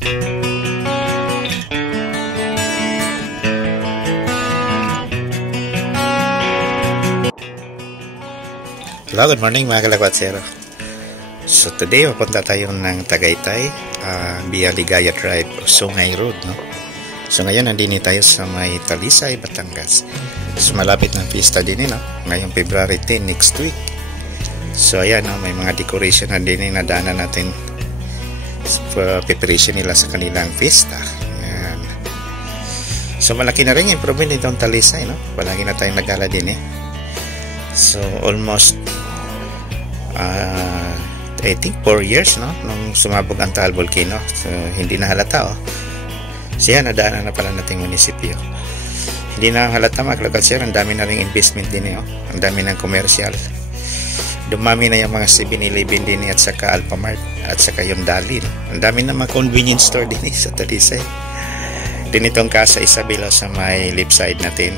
Hello, good morning mga kalakwatsero. So today, papunta tayo ng Tagaytay via Ligaya Drive o Sungay Road, no? So ngayon, nandini tayo sa may Talisay, Batangas. So malapit ng fiesta din, no? Ngayong February 10, next week. So ayan, no? May mga decoration na din na daanan natin for preparation nila sa kanilang fiesta. Ayan. So malaki na rin improvement itong Talisay, no? Palagi na tayong nagala din, eh. So almost I think 4 years, no, nung sumabog ang Taal Volcano. So hindi na halata, oh. Siya nadaanan na pala nating munisipyo. Hindi na halata mga kalakwatsero, ang dami na ring investment din, oh. Ang dami ng commercial. Dumami na yung mga 7-Eleven din at saka Alphamart at saka yung Dali, no? Ang dami na mga convenience store din sa Talisay. Din itong Casa Isabela sa may left side natin,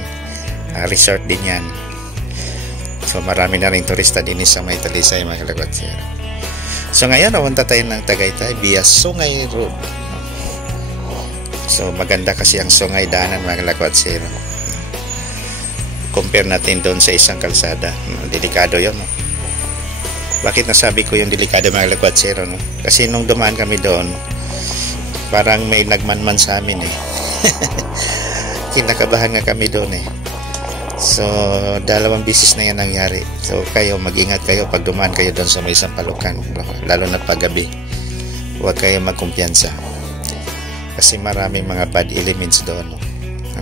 resort din yan. So marami na rin turista din sa may Talisay mga kalakwatsero. So ngayon napunta tayo ng Tagaytay via Sungay Road. So maganda kasi ang Sungay daanan mga kalakwatsero. Compare natin doon sa isang kalsada. Delikado yun, no? Bakit nasabi ko yung delikado mga kalakwatsero, no? Kasi nung dumaan kami doon, parang may nagmanman sa amin, eh. Kinakabahan nga kami doon, eh. So, 2 bisis na yan nangyari. So, kayo, mag-ingat kayo pag dumaan kayo doon sa may Sampalukan, lalo na paggabi. Huwag kayo magkumpiyansa. Kasi maraming mga bad elements doon, no?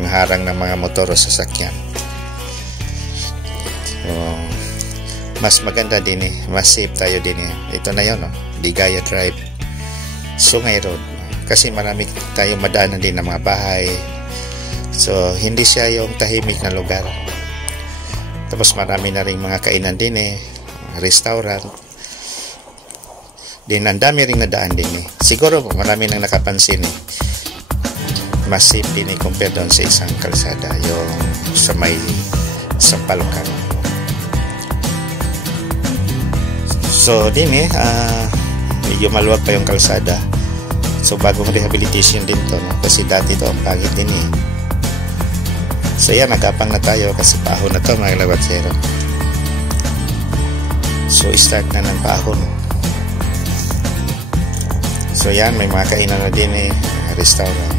Ang harang ng mga motor o sasakyan. So, mas maganda din, eh. Mas safe tayo din, eh. Ito na yun, no? Ligaya Drive, Sungay Road. Kasi marami tayong madaanan din ng mga bahay. So, hindi siya yung tahimik na lugar. Tapos marami na rin mga kainan din, eh. Restaurant. Din, ang dami rin nadaan din, eh. Siguro marami nang nakapansin, eh. Mas safe din, eh, compare doon sa isang kalsada. Yung sa may Sampalukan. So, din, eh. Medyo maluwag pa yung kalsada. So, bagong rehabilitation din to, no? Kasi dati to ang pangit din, eh. So yan, nagapang na tayo kasi paahon na to mga kalakwatsero. So start na ng paahon. So yan, may mga kainan na din, eh, restaurant.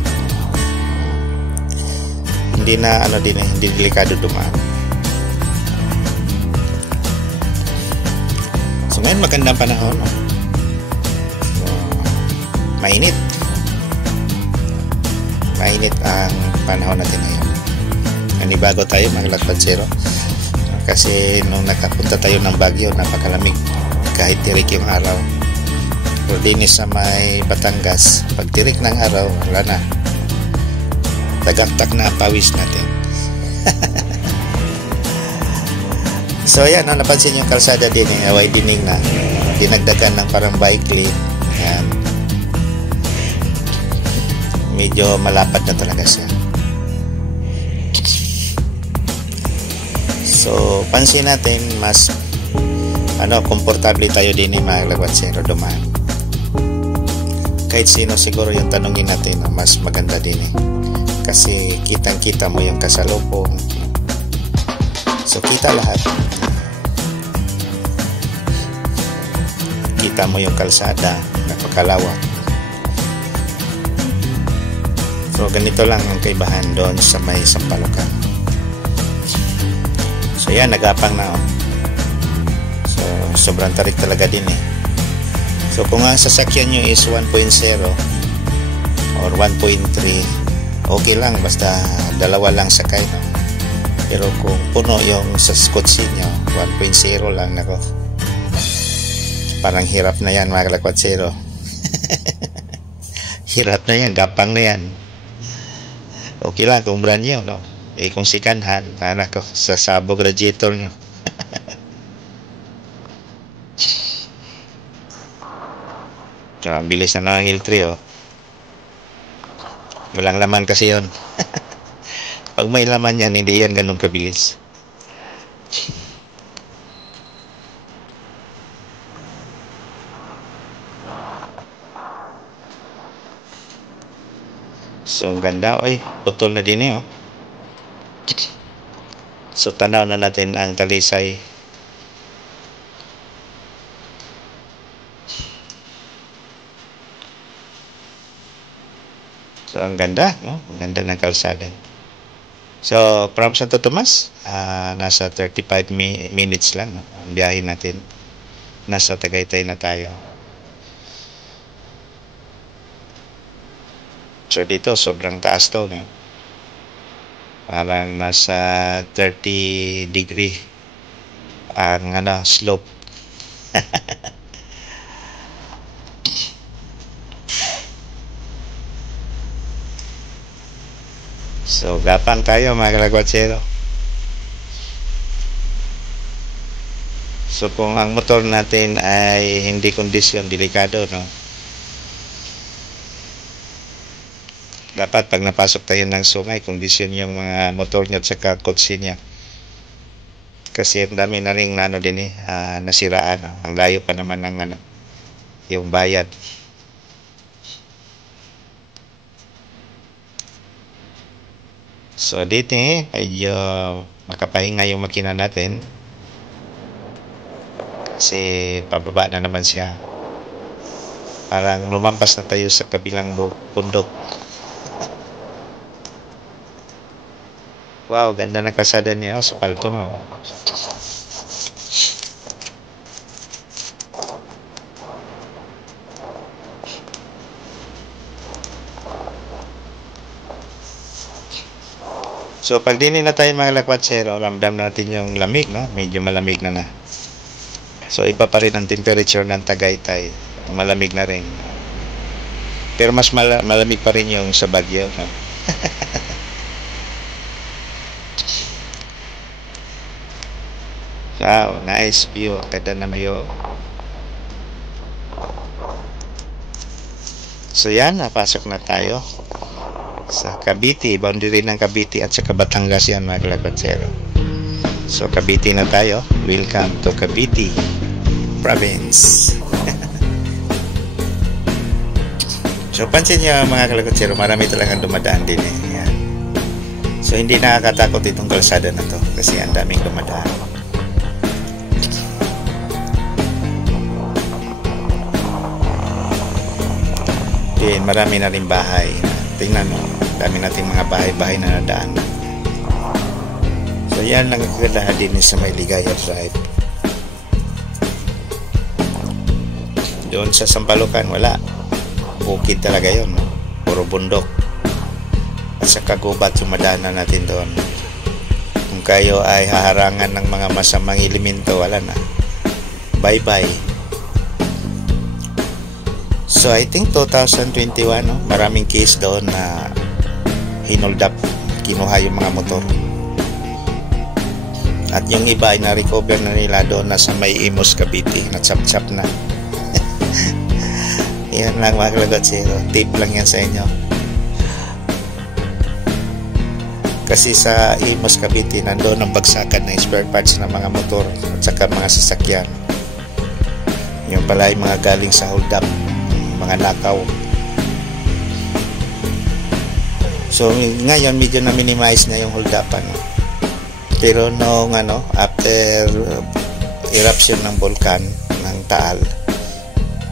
Hindi na ano din, eh, hindi delikado dumaan. So ngayon magandang panahon, no? So, mainit ang panahon natin ngayon. Nanibago tayo mga kalakwatsero, kasi nung nakapunta tayo ng Baguio, napakalamig kahit tirik yung araw. Pero din sa may Batangas, pag tirik ng araw, wala na, tagaktak na pawis natin. So ayan, no, napansin yung kalsada din, eh, widening na, dinagdagan ng parang bike lane. Ayan, medyo malapad na talaga siya. So, pansin natin, mas komportable tayo din, eh, mga kalakwatsero dumaan. Kahit sino siguro yung tanongin natin, mas maganda din, eh. Kasi kitang-kita mo yung kasalubong. So, kita lahat. Kita mo yung kalsada, napakalawak. So, ganito lang ang kaibahan doon sa may Sampalukan. So yan, nagapang na, oh. So sobrang tarik talaga din, eh. So kung ang sasakyan nyo is 1.0 or 1.3, okay lang, basta 2 lang sakay, no? Pero kung puno yung sa skotsi nyo, 1.0 lang, nako, parang hirap na yan mga kalakwatsero. Hirap na yan, gapang na yan. Okay lang kung brand nyo, no? Eh kung second hand, nako, sasabog radiator nyo. So, ang bilis na ng Hill 3, oh. Walang laman kasi yon. Pag may laman yan, hindi yan ganun kabilis. So ang ganda, oy, putol na din oh. So tanaw na natin ang Talisay. So ang ganda, no? Ang ganda ng kalsada. So from Santo Tomas, nasa 35 minutes lang, no? Ang biyahe natin. Nasa Tagaytay na tayo. So dito sobrang taas to, no? Parang nasa 30 degree ang slope. So gapang tayo mga kalagwatsero. So kung ang motor natin ay hindi kondisyon, delikado, no? Dapat pag napasok tayo ng sungay, kondisyon yung mga motor niya at saka kotse niya. Kasi ang dami na rin din nasiraan. Ang layo pa naman ng yung bayad. So dito medyo makapahinga yung makina natin. Kasi pababa na naman siya. Parang lumampas na tayo sa kabilang bundok. Wow, ganda ng kalsada niya sa palto mo. So pag dini na tayo mga lakwatsero, ramdam natin yung lamig, no? Medyo malamig na. So iba pa rin ang temperature ng Tagaytay. Malamig na rin. Pero mas malamig pa rin yung sa Baguio, no? Wow, nice view. Ganda na mayo. So yan, napasok na tayo sa Cavite, boundary ng Cavite at sa Batangas yan mga kalagwatsero. So Cavite na tayo. Welcome to Cavite Province. So pansin nyo mga kalagwatsero, marami talagang dumadaan din Yan. So hindi nakakatakot itong kalsada na to kasi ang daming dumadaan. Then marami na rin bahay. Tingnan mo, dami nating mga bahay-bahay na nadaan. So yan lang ang kagandahan din sa may Ligaya Drive. Doon sa Sampalocan, wala. Bukid talaga yun, no? Puro bundok. At sa kagubat, sumadaanan natin doon. Kung kayo ay haharangan ng mga masamang elemento, wala na. Bye-bye. So I think 2021, no? Maraming case doon na hinold up, kinuha yung mga motor. At yung iba ay na-recover na nila doon na sa may Imus, Cavite, na chap-chap na. Yan lang mga kalagwatsero, tip lang yan sa inyo. Kasi sa Imus, Cavite, nandoon ang bagsakan ng spare parts ng mga motor at saka mga sasakyan. Yung pala ay mga galing sa hold up, mga nakaw. So ngayon medyo na minimize na yung hold upan, no? Pero nung after eruption ng volcan ng Taal,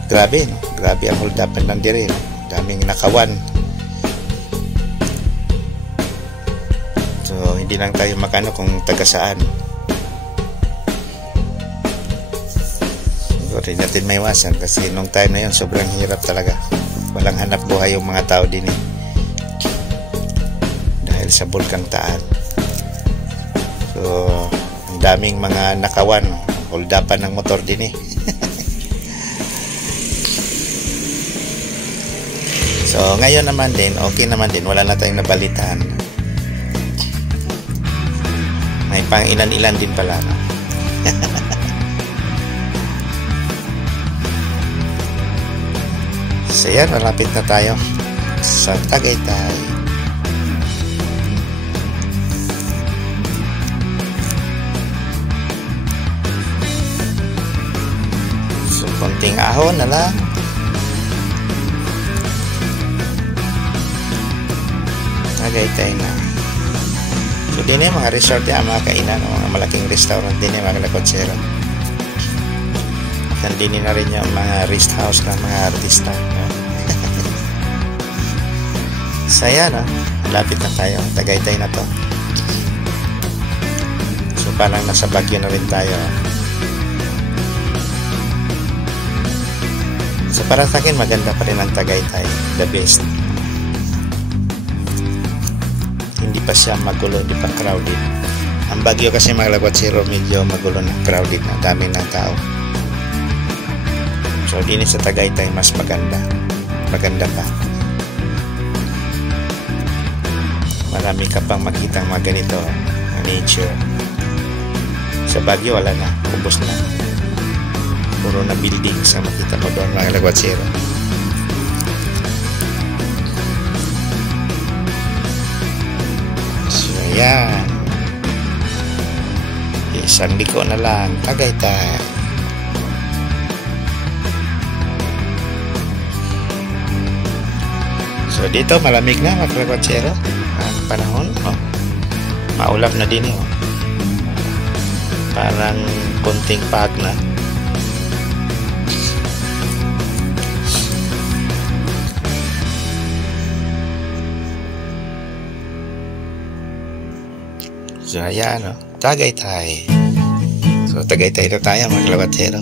grabe, no? Grabe ang hold upan nandiyan, no? Daming nakawan. So hindi lang tayo makano kung taga saan. Rin natin may iwasan kasi nung time na yun sobrang hirap talaga, walang hanap buhay yung mga tao din dahil sa Bulkang Taal. So ang daming mga nakawan, hold upan ng motor din So ngayon naman din, okay naman din, wala na tayong nabalitaan. May pang ilan-ilan din pala, no? So yan, malapit na tayo sa Tagaytay. So konting ahon na lang. Tagaytay na. So din mga resort yan, mga kainan, mga malaking restaurant din mga kalakotsero. At din na rin yung mga rest house ng mga artista. Saya na, lapit na tayo. Tagaytay na to. So parang nasa Baguio na rin tayo. So para sa akin maganda pa rin ang Tagaytay, the best. Hindi pa siya magulo, hindi pa crowded. Ang Baguio kasi mga kalakotsero medyo magulo na, crowded na, dami ng tao. So din sa Tagaytay mas maganda pa. Marami ka pang makitang mga ganito nature. Sa Baguio wala na, ubos na. Puro na building sa makita mo doon mga kalakotsero. So yan, isang liko na lang, Tagaytay. So dito malamig na mga kalakotsero ang panahon. Maulap na din parang konting pag na. So ayan, Tagaytay. So Tagaytay na tayo mga kalakotsero.